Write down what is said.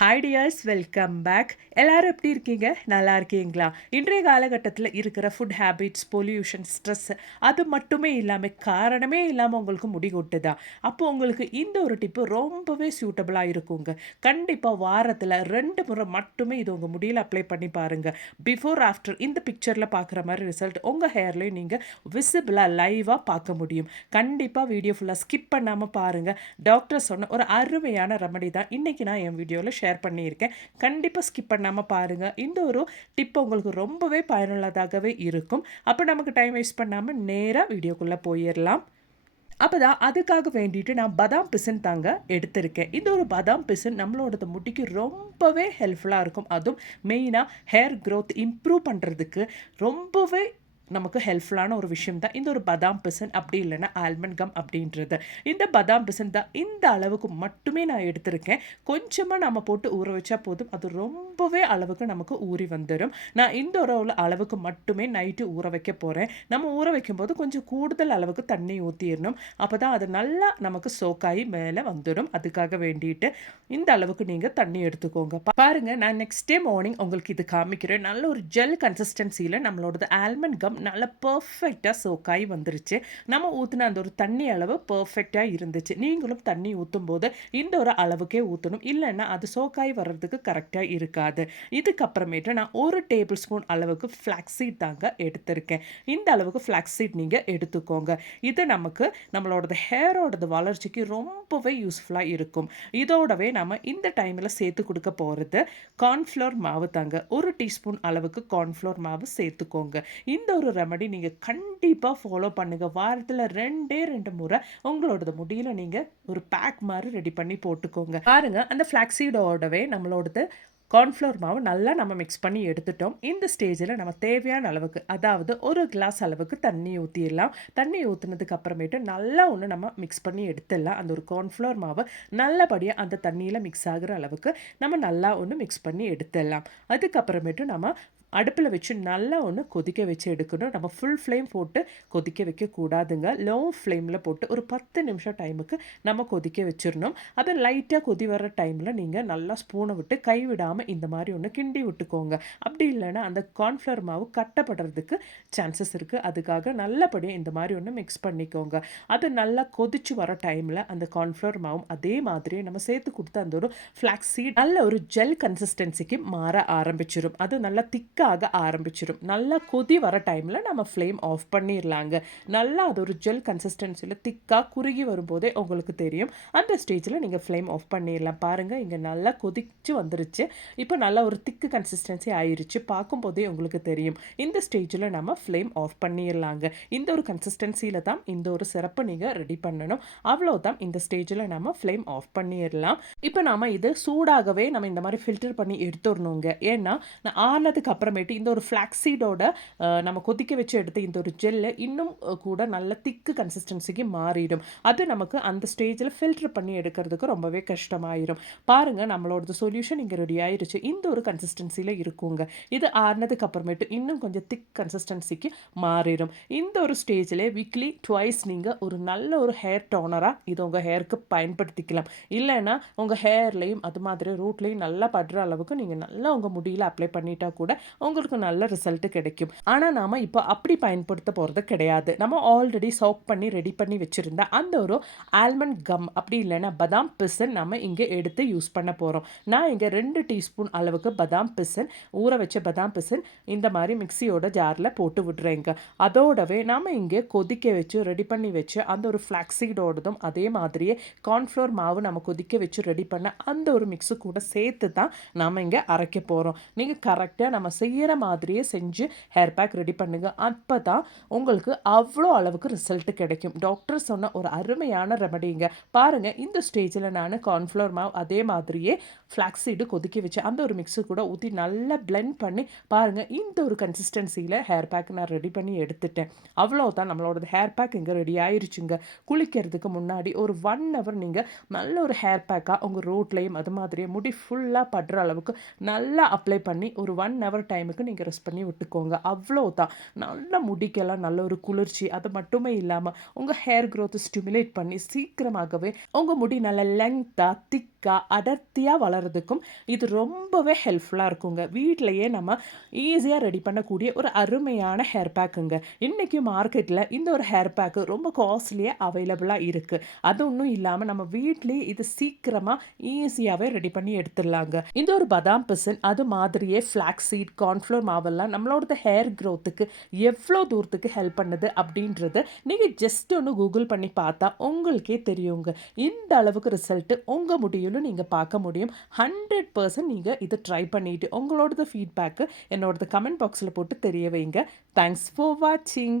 Hi tears, welcome back. எல்லாரும் எப்படி இருக்கீங்க? நல்லா இருக்கீங்களா? இன்றைய காலகட்டத்தில் இருக்கிற ஃபுட் ஹேபிட்ஸ், பொல்யூஷன், ஸ்ட்ரெஸ் அது மட்டுமே இல்லாமல் காரணமே இல்லாமல் உங்களுக்கு முடி கொட்டுதா? அப்போ உங்களுக்கு இந்த ஒரு டிப்பு ரொம்பவே சூட்டபுளாக இருக்குங்க. கண்டிப்பாக வாரத்தில் 2 முறை மட்டுமே இது உங்கள் முடியில் அப்ளை பண்ணி பாருங்கள். பிஃபோர் ஆஃப்டர் இந்த பிக்சரில் பார்க்குற மாதிரி ரிசல்ட் உங்கள் ஹேர்லேயும் நீங்கள் விசிபிளாக லைவாக பார்க்க முடியும். கண்டிப்பாக வீடியோ ஃபுல்லாக ஸ்கிப் பண்ணாமல் பாருங்கள். டாக்டர் சொன்ன ஒரு அருமையான ரெமடி தான் இன்றைக்கி நான் என் வீடியோவில் ஷேர் பண்ணியிருக்கேன். கண்டிப்பாக ஸ்கிப் பண்ணாமல் பாருங்கள். இந்த ஒரு டிப் உங்களுக்கு ரொம்பவே பயனுள்ளதாகவே இருக்கும். அப்போ நமக்கு டைம் வேஸ்ட் பண்ணாமல் நேராக வீடியோக்குள்ளே போயிடலாம். அப்போதான் அதுக்காக வேண்டிட்டு நான் பாதாம் பிசின் தாங்க எடுத்திருக்கேன். இந்த ஒரு பாதாம் பிசின் நம்மளோட முடிக்கு ரொம்பவே ஹெல்ப்ஃபுல்லாக இருக்கும். அதுவும் மெயினாக ஹேர் க்ரோத் இம்ப்ரூவ் பண்ணுறதுக்கு ரொம்பவே நமக்கு ஹெல்ப்ஃபுல்லான ஒரு விஷயம் தான் இந்த ஒரு பாதாம் பிசின், அப்படி இல்லைன்னா ஆல்மண்ட் கம் அப்படின்றது. இந்த பாதாம் பிசின் தான் இந்த அளவுக்கு மட்டுமே நான் எடுத்திருக்கேன். கொஞ்சமாக நம்ம போட்டு ஊற வச்சா போதும், அது ரொம்பவே அளவுக்கு நமக்கு ஊறி வந்துடும். நான் இந்த ஒரு அளவுக்கு மட்டுமே நைட்டு ஊற வைக்க போகிறேன். நம்ம ஊற வைக்கும்போது கொஞ்சம் கூடுதல் அளவுக்கு தண்ணி ஊற்றிடணும். அப்போ தான் அது நல்லா நமக்கு சோக்காகி மேலே வந்துடும். அதுக்காக வேண்டிட்டு இந்த அளவுக்கு நீங்கள் தண்ணி எடுத்துக்கோங்க. பாருங்கள், நான் நெக்ஸ்ட் டே மார்னிங் உங்களுக்கு இது காமிக்கிறேன். நல்ல ஒரு ஜெல் கன்சிஸ்டன்சியில் நம்மளோட ஆல்மண்ட் கம் நல்லா பர்ஃபெக்டாக சோக்காய் வந்துருச்சு. நம்ம ஊற்றின அந்த ஒரு தண்ணி அளவு பர்ஃபெக்டாக இருந்துச்சு. நீங்களும் தண்ணி ஊற்றும் போது இந்த ஒரு அளவுக்கே ஊற்றணும், இல்லைன்னா அது சோக்காய் வர்றதுக்கு கரெக்டாக இருக்காது. இதுக்கப்புறமேட்டு நான் 1 டேபிள் ஸ்பூன் அளவுக்கு ஃப்ளாக்ஸீட் தாங்க எடுத்திருக்கேன். இந்த அளவுக்கு ஃப்ளாக்ஸீட் நீங்கள் எடுத்துக்கோங்க. இது நமக்கு நம்மளோட ஹேரோட வளர்ச்சிக்கு ரொம்பவே யூஸ்ஃபுல்லாக இருக்கும். இதோடவே நம்ம இந்த டைமில் சேர்த்து கொடுக்க போகிறது கார்ன்ஃப்ளவர் மாவு தாங்க. 1 டீஸ்பூன் அளவுக்கு கார்ன்ஃப்ளவர் மாவு சேர்த்துக்கோங்க. இந்த ஒரு ரெமடி நீங்கள் கண்டிப்பாக ஃபாலோ பண்ணுங்கள். வாரத்தில் 2 முறை உங்களோட முடியல நீங்கள் ஒரு பேக் மாதிரி ரெடி பண்ணி போட்டுக்கோங்க. பாருங்கள், அந்த ஃப்ளாக்ஸீடோடவே நம்மளோடது கார்ன்ஃப்ளவர் மாவு நல்லா நம்ம மிக்ஸ் பண்ணி எடுத்துட்டோம். இந்த ஸ்டேஜில் நம்ம தேவையான அளவுக்கு, அதாவது 1 கிளாஸ் அளவுக்கு தண்ணி ஊற்றிடலாம். தண்ணி ஊற்றுனதுக்கு அப்புறமேட்டு நல்லா ஒன்று நம்ம மிக்ஸ் பண்ணி எடுத்துடலாம். அந்த ஒரு கார்ன்ஃப்ளவர் மாவு நல்லபடியாக அந்த தண்ணியில் மிக்ஸ் ஆகிற அளவுக்கு நம்ம நல்லா ஒன்று மிக்ஸ் பண்ணி எடுத்துடலாம். அதுக்கப்புறமேட்டு நம்ம அடுப்பில் வச்சு நல்லா ஒன்று கொதிக்க வச்சு எடுக்கணும். நம்ம ஃபுல் ஃப்ளேம் போட்டு கொதிக்க வைக்கக்கூடாதுங்க. லோ ஃப்ளேமில் போட்டு ஒரு 10 நிமிஷம் டைமுக்கு நம்ம கொதிக்க வச்சிடணும். அது லைட்டாக கொதி வர டைமில் நீங்கள் நல்லா ஸ்பூனை விட்டு கைவிடாமல் இந்த மாதிரி ஒன்று கிண்டி விட்டுக்கோங்க. அப்படி இல்லைன்னா அந்த கார்ன்ஃப்ளவர் மாவு கட்டப்படுறதுக்கு சான்சஸ் இருக்குது. அதுக்காக நல்லபடியாக இந்த மாதிரி ஒன்று மிக்ஸ் பண்ணிக்கோங்க. அது நல்லா கொதிச்சு வர டைமில் அந்த கார்ன்ஃப்ளவர் மாவும் அதே மாதிரியே நம்ம சேர்த்து கொடுத்த அந்த ஒரு ஃப்ளாக்ஸீட் நல்ல ஒரு ஜெல் கன்சிஸ்டன்சிக்கு மாற ஆரம்பிச்சிடும். அது நல்லா திக்காக ஆரம்பிச்சிடும். நல்லா கொதி வர டைமில் நம்ம ஃப்ளேம் ஆஃப் பண்ணிடலாங்க. நல்லா அது ஒரு ஜெல் கன்சிஸ்டன்சியில் திக்காக குறுகி வரும்போதே உங்களுக்கு தெரியும். அந்த ஸ்டேஜில் நீங்கள் ஃப்ளேம் ஆஃப் பண்ணிடலாம். பாருங்கள், இங்கே நல்லா கொதிச்சு வந்துருச்சு. இப்போ நல்லா ஒரு திக்கு கன்சிஸ்டன்சி ஆயிடுச்சு. பார்க்கும்போதே உங்களுக்கு தெரியும். இந்த ஸ்டேஜில் நம்ம ஃப்ளேம் ஆஃப் பண்ணிடலாங்க. இந்த ஒரு கன்சிஸ்டன்சியில் தான் இந்த ஒரு சிறப்பு நீங்கள் ரெடி பண்ணணும். அவ்வளோதான். இந்த ஸ்டேஜில் நம்ம ஃப்ளேம் ஆஃப் பண்ணிடலாம். இப்போ நாம் இது சூடாகவே நம்ம இந்த மாதிரி ஃபில்டர் பண்ணி எடுத்துடணுங்க. ஏன்னா நான் ஆனதுக்கு அப்புறமேட்டு இந்த ஒரு ஃப்ளாக்ஸீடோட நம்ம கொதிக்க வச்சு எடுத்த இந்த ஒரு ஜெல்லை இன்னும் கூட நல்ல திக்கு கன்சிஸ்டன்சிக்கு மாறிடும். அது நமக்கு அந்த ஸ்டேஜில் ஃபில்டர் பண்ணி எடுக்கிறதுக்கு ரொம்பவே கஷ்டமாயிரும். பாருங்கள், நம்மளோட சொல்யூஷன் இங்கே ரெடி ஆயிருச்சு. இந்த ஒரு கன்சிஸ்டன்சியில் இருக்குங்க. இது ஆறுனதுக்கு அப்புறமேட்டு இன்னும் கொஞ்சம் திக் கன்சிஸ்டன்சிக்கு மாறிடும். இந்த ஒரு ஸ்டேஜில் வீக்லி ட்வைஸ் நீங்கள் ஒரு நல்ல ஒரு ஹேர் டோனராக இது உங்கள் ஹேருக்கு பயன்படுத்திக்கலாம். இல்லைன்னா உங்கள் ஹேர்லேயும் அது மாதிரி ரூட்லேயும் நல்லா படுற அளவுக்கு நீங்கள் நல்லா உங்கள் முடியில் அப்ளை பண்ணிட்டா கூட உங்களுக்கு நல்ல ரிசல்ட் கிடைக்கும். ஆனால் நாம் இப்போ அப்படி பயன்படுத்த போகிறது கிடையாது. நம்ம ஆல்ரெடி சோக் பண்ணி ரெடி பண்ணி வச்சுருந்தா அந்த ஒரு ஆல்மண்ட் கம், அப்படி இல்லைன்னா பாதாம் பிசின் நம்ம இங்கே எடுத்து யூஸ் பண்ண போகிறோம். நான் இங்கே 2 டீஸ்பூன் அளவுக்கு பாதாம் பிசின், ஊற வச்ச பாதாம் பிசின் இந்த மாதிரி மிக்சியோட ஜாரில் போட்டு விட்றேங்க. அதோடவே நாம் இங்கே கொதிக்க வச்சு ரெடி பண்ணி வச்சு அந்த ஒரு ஃப்ளாக்ஸீடோடதும் அதே மாதிரியே கார்ன்ஃப்ளவர் மாவு நம்ம கொதிக்க வச்சு ரெடி பண்ண அந்த ஒரு மிக்ஸு கூட சேர்த்து தான் நாம் இங்கே அரைக்க போகிறோம். நீங்கள் கரெக்டாக நம்ம செய்கிற மாதிரியே செஞ்சு ஹேர் பேக் ரெடி பண்ணுங்கள். அப்போ தான் உங்களுக்கு அவ்வளோ அளவுக்கு ரிசல்ட் கிடைக்கும். டாக்டர் சொன்ன ஒரு அருமையான ரெமடிங்க. பாருங்கள், இந்த ஸ்டேஜில் நான் கார்ன்ஃப்ளவர் மாவு அதே மாதிரியே ஃப்ளாக்ஸீடு கொதிக்க வச்சு அந்த ஒரு மிக்ஸு கூட ஊற்றி நல்லா பிளெண்ட் பண்ணி பாருங்கள், இந்த ஒரு கன்சிஸ்டன்சியில் ஹேர் பேக் நான் ரெடி பண்ணி எடுத்துட்டேன். அவ்வளோதான், நம்மளோட ஹேர் பேக் இங்கே ரெடி ஆயிருச்சுங்க. குளிக்கிறதுக்கு முன்னாடி ஒரு 1 ஹவர் நீங்கள் நல்ல ஒரு ஹேர் பேக்காக உங்கள் ரூட்லேயும் அது மாதிரியே முடி ஃபுல்லாக படுற அளவுக்கு நல்லா அப்ளை பண்ணி ஒரு 1 ஹவர் டைமுக்கு நீங்கள் ரெஸ்ட் பண்ணி விட்டுக்கோங்க. அவ்வளோதான். நல்ல முடிக்கெல்லாம் நல்ல ஒரு குளிர்ச்சி. அது மட்டுமே இல்லாமல் உங்கள் ஹேர் க்ரோத்தை ஸ்டிமுலேட் பண்ணி சீக்கிரமாகவே உங்கள் முடி நல்ல லெங்க்த்தாக திக் திக்காக அடர்த்தியாக வளர்கிறதுக்கும் இது ரொம்பவே ஹெல்ப்ஃபுல்லாக இருக்குங்க. வீட்டிலையே நம்ம ஈஸியாக ரெடி பண்ணக்கூடிய ஒரு அருமையான ஹேர் பேக்குங்க. இன்றைக்கி மார்க்கெட்டில் இந்த ஒரு ஹேர் பேக்கு ரொம்ப காஸ்ட்லியாக அவைலபிளாக இருக்குது. அது ஒன்றும் இல்லாமல் நம்ம வீட்லேயே இது சீக்கிரமாக ஈஸியாகவே ரெடி பண்ணி எடுத்துடலாங்க. இந்த ஒரு பதாம் பிசின் அது மாதிரியே ஃப்ளாக்ஸ் சீட், கார்ன்ஃப்ளவர் மாவெல்லாம் நம்மளோட ஹேர் க்ரோத்துக்கு எவ்வளோ தூரத்துக்கு ஹெல்ப் பண்ணுது அப்படின்றது நீங்கள் ஜஸ்ட் ஒன்று கூகுள் பண்ணி பார்த்தா உங்களுக்கே தெரியுங்க. இந்த அளவுக்கு ரிசல்ட்டு உங்கள் முடியலும் நீங்கள் பார்க்க முடியும். 100% நீங்கள் இதை ட்ரை பண்ணிவிட்டு உங்களோடது ஃபீட்பேக்கு என்னோடது கமெண்ட் பாக்ஸில் போட்டு தெரிய வைங்க. தேங்க்ஸ் ஃபார் வாட்சிங்.